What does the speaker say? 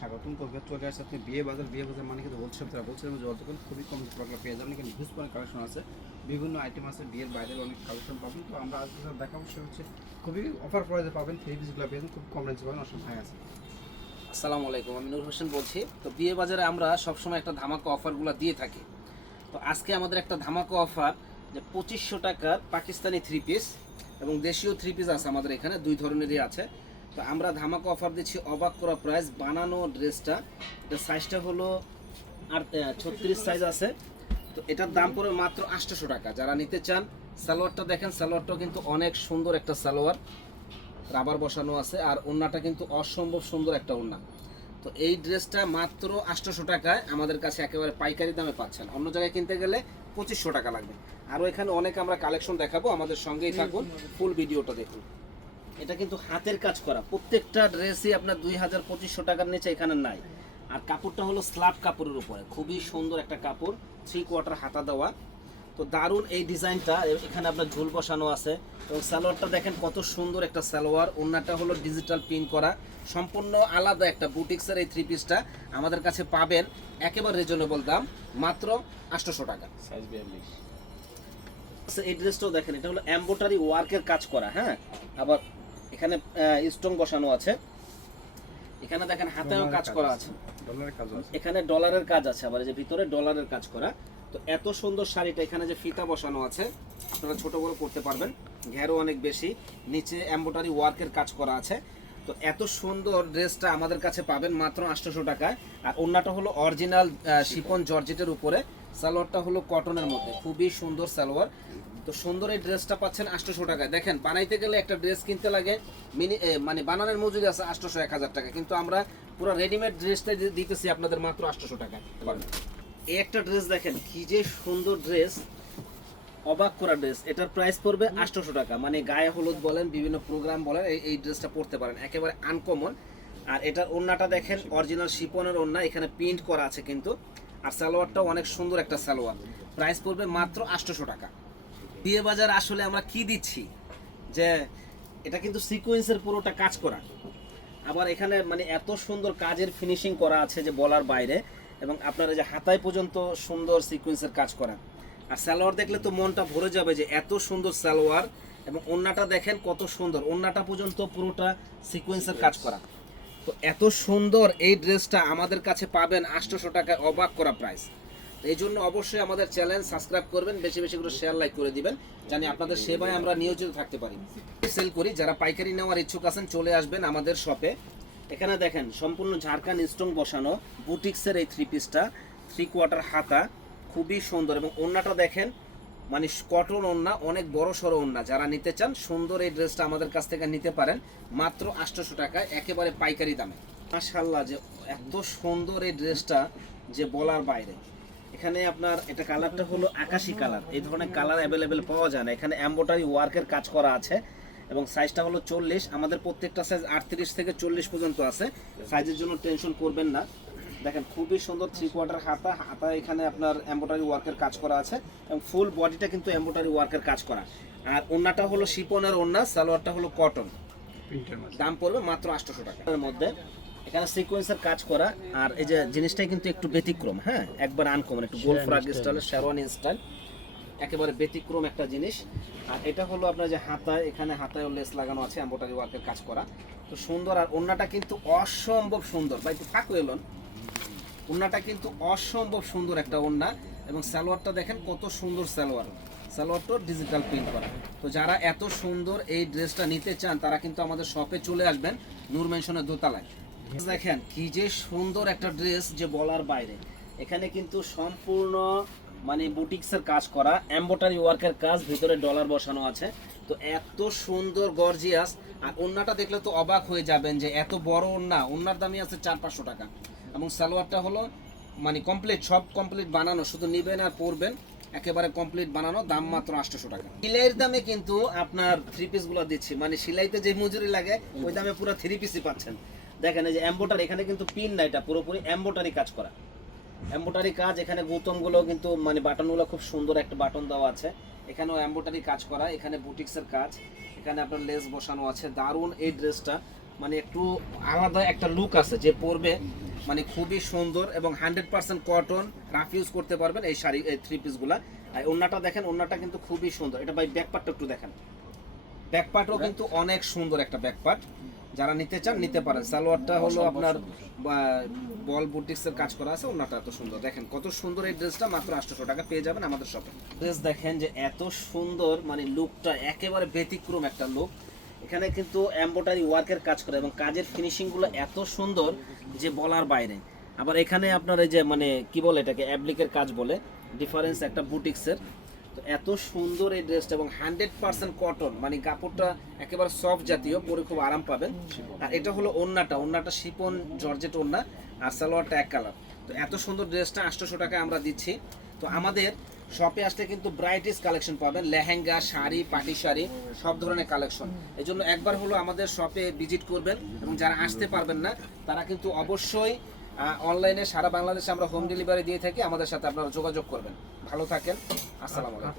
স্বাগতম করবে। চলে আসছে আপনি বিয়ে বাজার। বিয়ে বাজার মানে কিন্তু হোলসেল তারা হোলসেল যতক্ষণ খুবই কম প্রোডাক্ট পেয়ে যাবেন এখানে হিউজ পরিমাণ কালেকশন আছে। বিভিন্ন আইটেম আছে, বিয়ের বাইরের অনেক কালেকশন পাবেন। তো আমরা আজকে দেখাবো সেটা হচ্ছে খুবই অফার প্রাইসে পাবেন থ্রি পিসগুলো পেয়ে যাবেন, খুব কম রেঞ্জে পাবেন অসম ভাই আছে। আসসালামু আলাইকুম, আমি নূর হোসেন বলছি। তো বিয়ে বাজারে আমরা সবসময় একটা ধামাকা অফারগুলো দিয়ে থাকি। তো আজকে আমাদের একটা ধামাকা অফার যে পঁচিশশো টাকার পাকিস্তানি থ্রি পিস এবং দেশীয় থ্রি পিস আছে আমাদের এখানে, দুই ধরনেরই আছে। তো আমরা ধামাকা অফার দিচ্ছি অবাক করা প্রাইস বানানো ড্রেসটা এটা সাইজটা হলো আর ছত্রিশ সাইজ আছে। তো এটার দাম পড়বে মাত্র আটশোশো টাকা। যারা নিতে চান সালোয়ারটা দেখেন সালোয়ারটাও কিন্তু অনেক সুন্দর একটা সালোয়ার। রাবার বসানো আছে আর ওড়নাটা কিন্তু অসম্ভব সুন্দর একটা ওড়না তো এই ড্রেসটা মাত্র আটশোশো টাকায় আমাদের কাছে একেবারে পাইকারি দামে পাচ্ছেন। অন্য জায়গায় কিনতে গেলে পঁচিশশো টাকা লাগবে। আরও এখানে অনেক আমরা কালেকশন দেখাবো। আমাদের সঙ্গেই থাকুন। ফুল ভিডিওটা দেখুন। এটা কিন্তু হাতের কাজ করা। প্রত্যেকটা ড্রেসই আপনার দুই হাজার পঁচিশশো টাকার নিচে এখানে নাই। আর কাপড়টা হলো স্লাব কাপড়ের উপরে। খুবই সুন্দর একটা কাপড় থ্রি কোয়ার্টার হাতা দেওয়া। তো দারুণ এই ডিজাইনটা। এখানে আপনার ঝুল বসানো আছে। এবং সালোয়ারটা দেখেন কত সুন্দর একটা সালোয়ার। ওন্নাটা হলো ডিজিটাল প্রিন্ট করা। সম্পূর্ণ আলাদা একটা বুটিক্সের এই থ্রি পিসটা আমাদের কাছে পাবেন। একেবারে রিজনেবল দাম মাত্র আটশোশো টাকা। সাইজ বিয়াল্লিশ। আচ্ছা, এই ড্রেসটাও দেখেন এটা হলো এম্বোটারি ওয়ার্কের কাজ করা হ্যাঁ? আবার এখানে স্টোন বসানো আছে। এখানে দেখেন হাতেও কাজ করা আছে। এখানে ডলারের কাজ আছে আবার যে ভিতরে ডলারের কাজ করা। তো এত সুন্দর শাড়িটা এখানে যে ফিতা বসানো আছে আপনারা ছোট বড় করতে পারবেন। ঘেরও অনেক বেশি। নিচে এম্বোটারি ওয়ার্কের কাজ করা আছে। তো এত সুন্দর ড্রেসটা আমাদের কাছে পাবেন মাত্র আটশোশো টাকায়। আর অন্যটা হলো অরিজিনাল শিপন জর্জেটের উপরে। সালোয়ারটা হলো কটনের মধ্যে। খুবই সুন্দর সালোয়ার। তো সুন্দর এই ড্রেসটা পাচ্ছেন আটশোশো টাকায়। দেখেন, বানাইতে গেলে একটা ড্রেস কিনতে লাগে, মিনি মানে বানানোর মজুরি আছে আটশোশো, এক হাজার টাকা। কিন্তু আমরা পুরো রেডিমেড ড্রেসটা দিতেছি আপনাদের মাত্র আটশোশো টাকায়। এই একটা ড্রেস দেখেন, কি যে সুন্দর ড্রেস। অবাক করা ড্রেস। এটার প্রাইস পড়বে আটশোশো টাকা। মানে গায়ে হলুদ বলেন, বিভিন্ন প্রোগ্রাম বলেন, এই ড্রেসটা পড়তে পারেন। একেবারে আনকমন আর এটার ওড়নাটা দেখেন অরিজিনাল শিপনের ওড়না, এখানে প্রিন্ট করা আছে কিন্তু। আর সালোয়ারটাও অনেক সুন্দর একটা সালোয়ার। প্রাইস পড়বে মাত্র আটশোশো টাকা। বিয়ে বাজার আসলে আমরা কি দিচ্ছি? যে এটা কিন্তু সিকোয়েন্সের পুরোটা কাজ করা। আবার এখানে মানে এত সুন্দর কাজের ফিনিশিং করা আছে যে বলার বাইরে, এবং আপনার যে হাতায় পর্যন্ত সুন্দর সিকোয়েন্সের কাজ করা আর সালোয়ার দেখলে তো মনটা ভরে যাবে যে এত সুন্দর সালোয়ার, এবং ওন্নাটা দেখেন কত সুন্দর। ওন্নাটা পর্যন্ত পুরোটা সিকোয়েন্সের কাজ করা। তো এত সুন্দর এই ড্রেসটা আমাদের কাছে পাবেন আটশোশো টাকায় অবাক করা প্রাইস এই জন্য অবশ্যই আমাদের চ্যানেল সাবস্ক্রাইব করবেন, বেশি বেশি করে শেয়ার লাইক করে দিবেন, জানি আপনাদের সেবায় আমরা নিয়োজিত থাকতে পারি। সেল করি, যারা পাইকারি নেওয়ার ইচ্ছুক আছেন, চলে আসবেন আমাদের শপে এখানে দেখেন, সম্পূর্ণ ঝাড়খান্ড স্টোন বসানো, বুটিক্সের এই থ্রি পিসটা থ্রি কোয়ার্টার হাতা, খুবই সুন্দর এবং ওন্নাটা দেখেন মানে কটন ওন্না অনেক বড় সড়ো ওন্না যারা নিতে চান, সুন্দর এই ড্রেসটা আমাদের কাছ থেকে নিতে পারেন, মাত্র আটশোশো টাকা, একেবারে পাইকারি দামে। মাশাল্লাহ যে এত সুন্দর এই ড্রেসটা যে বলার বাইরে। এখানে আপনার এটা কালারটা হলো আকাশি কালার। এই ধরনের কালার অ্যাভেলেবেল পাওয়া যায় না। এখানে এম্বোটারি ওয়ার্কের কাজ করা আছে এবং সাইজটা হলো চল্লিশ। আমাদের প্রত্যেকটা সাইজ আটত্রিশ থেকে চল্লিশ পর্যন্ত আছে। সাইজের জন্য টেনশন করবেন না। দেখেন খুবই সুন্দর থ্রি কোয়ার্টার হাতা। হাতা এখানে আপনার এম্বোটারি ওয়ার্কের কাজ করা আছে এবং ফুল বডিটা কিন্তু এম্বোটারি ওয়ার্কের কাজ করা। আর ওন্নাটা হলো শিপনের ওন্না সালোয়ারটা হলো কটন দাম পড়বে মাত্র আটশোশো টাকা। এর মধ্যে এখানে সিকোয়েন্সের কাজ করা আর এই যে জিনিসটাই কিন্তু একটু ব্যতিক্রম হ্যাঁ? একবার আনকমন একটু গোল ফ্রাগ স্টাইলের শেরওয়ানি স্টাইল একেবারে ব্যতিক্রম একটা জিনিস। আর এটা হলো আপনার যে হাতায় এখানে হাতায় লেস লাগানো আছে এম্বোটারি ওয়ার্কের কাজ করা। তো সুন্দর আর ওন্নাটা কিন্তু অসম্ভব সুন্দর। বা একটু ফাঁক এলন ওন্নাটা কিন্তু অসম্ভব সুন্দর একটা ওন্না এবং সালোয়ারটা দেখেন কত সুন্দর সালোয়ার। সালোয়ারটাও ডিজিটাল প্রিন্ট করা। তো যারা এত সুন্দর এই ড্রেসটা নিতে চান তারা কিন্তু আমাদের শপে চলে আসবেন নূর মেনশনের দোতলায়। দেখেন, কি যে সুন্দর একটা ড্রেস যে বলার বাইরে। এখানে কিন্তু সম্পূর্ণ মানে বুটিক্সের কাজ করা এম্বোটারি ওয়ার্কের কাজ, ভিতরে ডলার বসানো আছে। তো এত সুন্দর গর্জিয়াস আর ওন্নাটা দেখলে তো অবাক হয়ে যাবেন যে এত বড় ওন্না ওন্নার দামই আছে চার পাঁচশো টাকা। এবং সালোয়ারটা হলো মানে কমপ্লিট সব কমপ্লিট বানানো, শুধু নিবেন আর পরবেন, একেবারে কমপ্লিট বানানো, দাম মাত্র আটশোশো টাকা। সিলাইয়ের দামে কিন্তু আপনার থ্রি পিসগুলো দিচ্ছি। মানে সিলাইতে যে মজুরি লাগে, ওই দামে পুরো থ্রি পিসই পাচ্ছেন। দেখেন এই যে এম্বোটারি এখানে কিন্তু পিন না এটা পুরোপুরি এম্বোটারি কাজ করা। এম্বোটারি কাজ এখানে গুতমগুলো কিন্তু মানে বাটনগুলো খুব সুন্দর একটা বাটন দেওয়া আছে। এখানেও এম্বোটারি কাজ করা এখানে বুটিক্সের কাজ এখানে আপনার লেস বসানো আছে। দারুণ এই ড্রেসটা মানে একটু আলাদা একটা লুক আছে যে পরবে মানে খুবই সুন্দর এবং hundred percent cotton rough use করতে পারবেন এই শাড়ি এই থ্রি পিসগুলা আর ওন্নাটা দেখেন ওন্নাটা কিন্তু খুবই সুন্দর। এটা ভাই ব্যাক পার্টটা একটু দেখেন। ব্যাক পার্টও কিন্তু অনেক সুন্দর একটা ব্যাক পার্ট যারা নিতে চান নিতে পারেন। সালোয়ারটা হলো আপনার বল বুটিক্সের কাজ করা আছে ওনাটা এত সুন্দর। দেখেন কত সুন্দর এই ড্রেসটা মাত্র আটশোশো টাকা পেয়ে যাবেন আমাদের শপে। ড্রেস দেখেন যে এত সুন্দর মানে লুকটা একেবারে ব্যতিক্রম একটা লুক। এখানে কিন্তু এমব্রয়ডারি ওয়ার্কের কাজ করে এবং কাজের ফিনিশিংগুলো এত সুন্দর যে বলার বাইরে। আবার এখানে আপনার এই যে মানে কি বলে এটাকে অ্যাবলিকের কাজ বলে। ডিফারেন্স একটা বুটিক্সের। তো এত সুন্দর এই ড্রেসটা এবং হান্ড্রেড পার্সেন্ট কটন মানে কাপড়টা একেবারে সফট জাতীয় পরে খুব আরাম পাবেন। আর এটা হলো ওন্নাটা ওন্নাটা শিপন জর্জেট ওন্না আর সালোয়ারটা এক কালার তো এত সুন্দর ড্রেসটা আটশোশো টাকায় আমরা দিচ্ছি। তো আমাদের শপে আসলে কিন্তু ব্রাইটিস কালেকশন পাবেন লেহেঙ্গা শাড়ি পাটি শাড়ি সব ধরনের কালেকশন এই জন্য একবার হলো আমাদের শপে ভিজিট করবেন এবং যারা আসতে পারবেন না তারা কিন্তু অবশ্যই অনলাইনে সারা বাংলাদেশে আমরা হোম ডেলিভারি দিয়ে থাকি আমাদের সাথে আপনারা যোগাযোগ করবেন। ভালো থাকেন। আসসালামু আলাইকুম